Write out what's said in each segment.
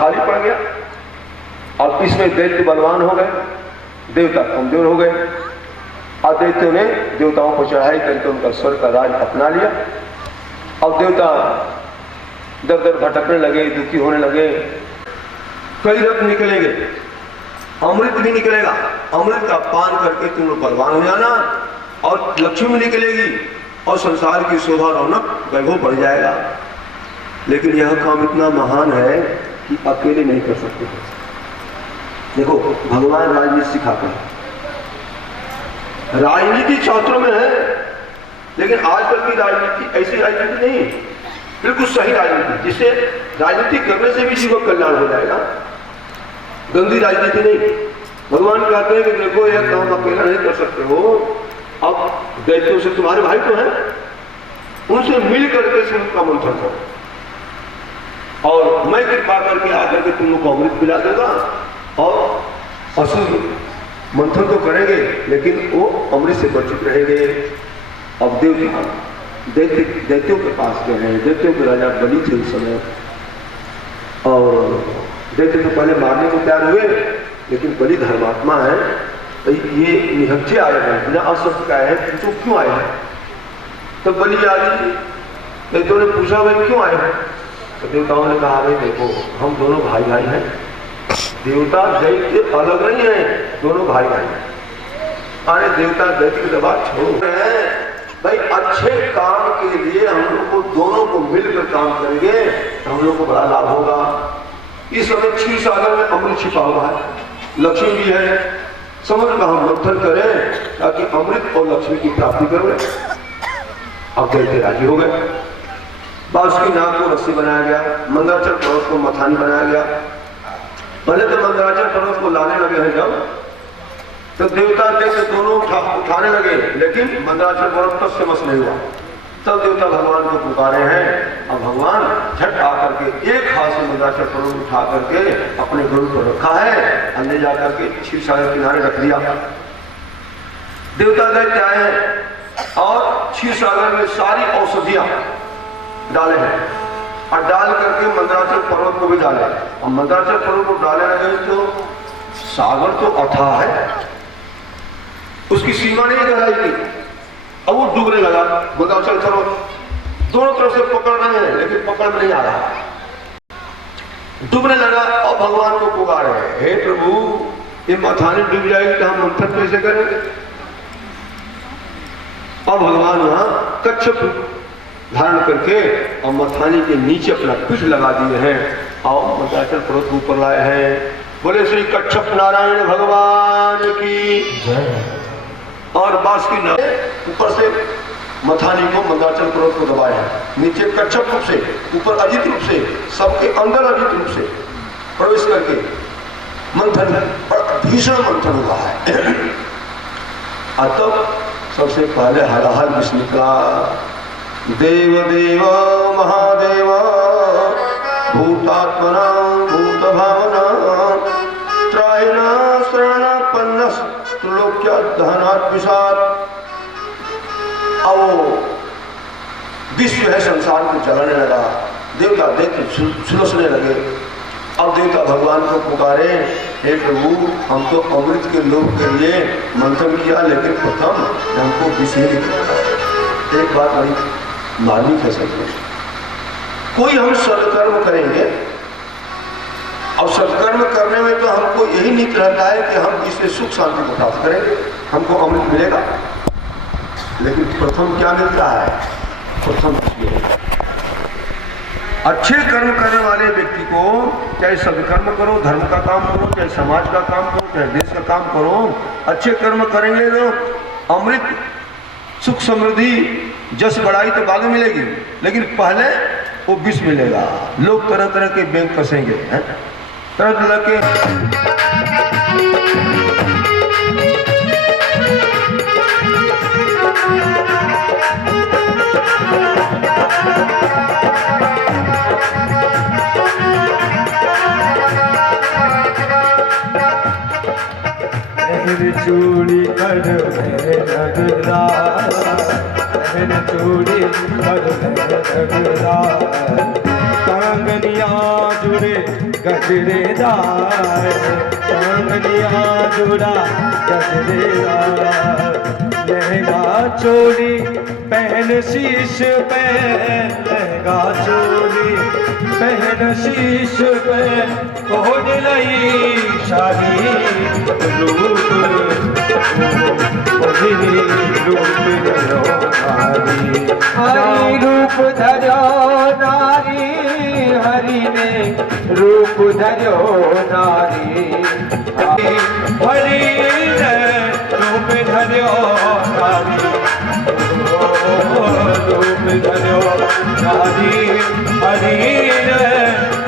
खाली पड़ गया और इसमें दैत्य बलवान हो गए, देवता कमजोर हो गए और दैत्यों ने देवताओं को चढ़ाई करके उनका स्वर्ग का राज अपना लिया। अब देवता दर दर भटकने लगे, दुखी होने लगे। कई रथ निकलेंगे, अमृत भी निकलेगा, अमृत का पान करके तुम लोग बलवान हो जाना और लक्ष्मी निकलेगी और संसार की शोभा रौनक वैभव बढ़ जाएगा। लेकिन यह काम इतना महान है कि अकेले नहीं कर सकते। देखो भगवान राजनीति सिखाते हैं, राजनीति शास्त्रों में है, लेकिन आजकल की राजनीति ऐसी राजनीति नहीं, बिल्कुल सही राजनीति जिससे राजनीति करने से भी जीवन कल्याण हो जाएगा, गंदी राजनीति नहीं। भगवान कहते हैं कि देखो यह काम अकेला नहीं कर सकते हो, अब दैत्यों से तुम्हारे भाई तो हैं, उनसे मिल करके सूर्य का मंथन करो और मैं कृपा करके आकर के तुम लोग को अमृत पिला दूंगा और असुर मंथन तो करेंगे लेकिन वो अमृत से वंचित रहेंगे। अब दैत्यों के पास गए हैं, दैत्यों के राजा बलि थे उस समय और दैत्य तो पहले मारने को तैयार हुए, लेकिन बलि धर्मात्मा है, तो ये निहत्थे आए हैं, बिना अस्त्र का है, तो क्यों आए हैं? तो बलि आदि दैत्यों ने पूछा भाई क्यों आए हैं? तो देवताओं ने कहा भाई देखो हम दोनों भाई भाई हैं, देवता दैत्य अलग नहीं है, दोनों भाई भाई हैं। अरे देवता दैत्य की दबाव छोड़ रहे हैं भाई, अच्छे काम के लिए हम लोग को दोनों को मिलकर काम करेंगे तो हम लोग को बड़ा लाभ होगा। इस समय क्षीर सागर में अमृत छिपा हुआ है, लक्ष्मी भी है, समुद्र का हम मंथन करें ताकि अमृत और लक्ष्मी की प्राप्ति करें। अब दैत्य राजी हो गए। बांस की नाक को रस्सी बनाया गया, मंदराचल पर्वत को मथानी बनाया गया। पहले तो मंदराचल पर्वत को लाने लगे हैं जब, तो देवता दैत्य दोनों उठाने लगे, लेकिन मंदराचल पर्वत तक समझ नहीं हुआ। तब देवता भगवान को पुकारे हैं और भगवान झट आकर के एक हाथ से मंदराचल पर्वत उठा करके अपने गरुड़ पर रखा है और ले जाकर के क्षीर सागर किनारे रख दिया। देवता दैत्य आए और क्षीर सागर में सारी औषधियां डाले हैं और डाल करके मंदराचल पर्वत को भी डाले और मंदराचल पर्वत को डाले लगे तो सागर तो अथाह है, उसकी सीमा नहीं गहराई, अब वो डूबने लगा। मंदराचल पर्वत दोनों तरफ से पकड़ रहे हैं लेकिन पकड़ में नहीं आ रहा, डूबने लगा और भगवान को पुकारे हे प्रभु ये मथानी डूब जाएगी तो हम मंथन कैसे करेंगे? और भगवान वहां कच्छप धारण करके और मथानी के नीचे अपना पीठ लगा दिए हैं और मंदराचल पर्वत ऊपर लाए हैं। बोले श्री कच्छप नारायण भगवान की जय। और बांस की नाक ऊपर से मथानी को मंदराचल पर्वत को दबाए हैं, नीचे कच्छप रूप से, ऊपर अजित रूप से, सबके अंदर अजित रूप से प्रवेश करके मंथन, भीषण मंथन हुआ है। और तब सबसे पहले हर हर विष्णु का देव देव महादेव भूतात्मना भूत भावना त्रायना शरण पन्नस त्रिलोक्या दहनात् विशाल। अब विश्व है संसार को जलाने लगा, देवता दैत्य झुलसने लगे। अब देवता भगवान को पुकारे हे प्रभु हम तो अमृत के लोभ के लिए मंथन किया लेकिन प्रथम हमको विषय एक बात नहीं मालिक है सब कुछ। कोई हम सत्कर्म करेंगे और सत्कर्म करने में तो हमको यही नीति रहता है कि हम इससे सुख शांति को प्राप्त करेंगे, हमको अमृत मिलेगा। लेकिन प्रथम क्या मिलता है? प्रथम अच्छे कर्म करने वाले व्यक्ति को चाहे सत्कर्म करो, धर्म का काम करो, चाहे समाज का काम करो, चाहे देश का काम करो, अच्छे कर्म करेंगे तो अमृत सुख समृद्धि जस बढ़ाई तो बाद में मिलेगी, लेकिन पहले वो विष मिलेगा। लोग तरह तरह के बैंक कसेंगे, तरह तरह के चूड़ी कर लगरा, चूड़ी कर लगरा, टांगनिया जुड़े गजरेदार, टांगनिया जुड़ा गजरेदार, लहंगा चोली पहन शीश पे, लहंगा चोली पहन शीश पे, हो लई शादी रूप हरि रूप धरो नारी, हरि ने रूप धरो नारी, हरि ने रूप धरो नारी, रूप धरो नारी, हरि ने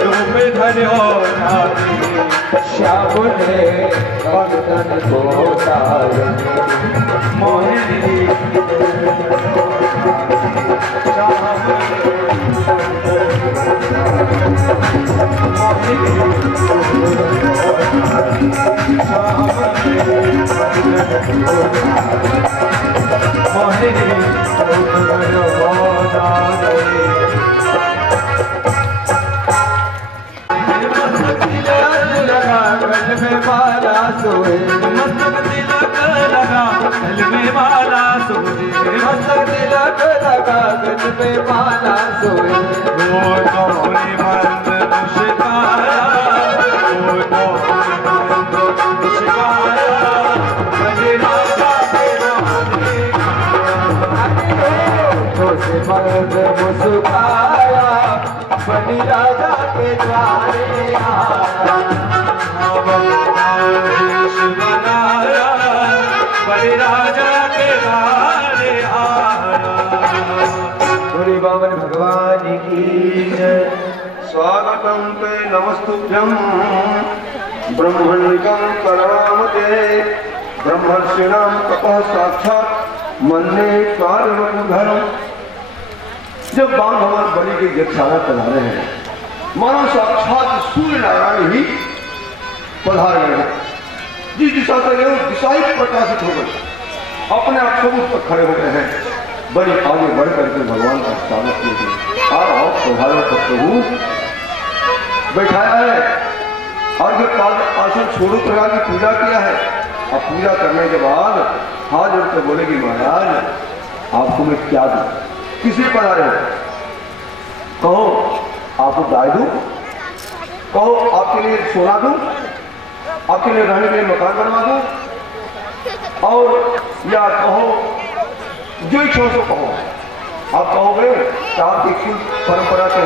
रूप धरो नारी, श्याम ने बंधन को तारे मोहिनी, माला सोए मस्तक तिलक लगा गल में माला सोए, मस्तक तिलक लगा गल में माला सोए, वो तोरी मंद मुस्काया, वो तोरी मंद मुस्काया, बलि राजा के द्वारे तो से मंद मुस्काया, बलि राजा के द्वारे आया, बलि राजा के द्वारे आया। बोले बाबन भगवान की जय। स्वागतम ते नमस्तुभ्यं ब्रह्मण्यकं करामते, ब्रह्मर्षिणां तपः साक्षात् मन्ये कालमधुधरम्। जब बाण भगवान बलि की यज्ञशाला पधारे हैं, मानो साक्षात सूर्य नारायण ही पधार गए हैं। जिस दिशा से गए उस दिशा ही प्रकाशित हो गई, अपने आप सबूत पर खड़े हो गए हैं। बड़ी आगे बढ़ करके भगवान का स्वागत किए, आओ पधारो प्रभु बैठाया है, और जो आसन छोड़ो प्रकार की पूजा किया है। अब पूजा करने के बाद हाथ जोड़ कर बोलेगी महाराज आपको मैं क्या दूं, किसी पधारे हो, कहो आपको गाय दूं, कहो आपके लिए सोना दूं, आपके लिए रहने के लिए मकान बनवा दूं, और या कहो जो इच्छा हो कहो। आप कहोगे तो आपकी परंपरा के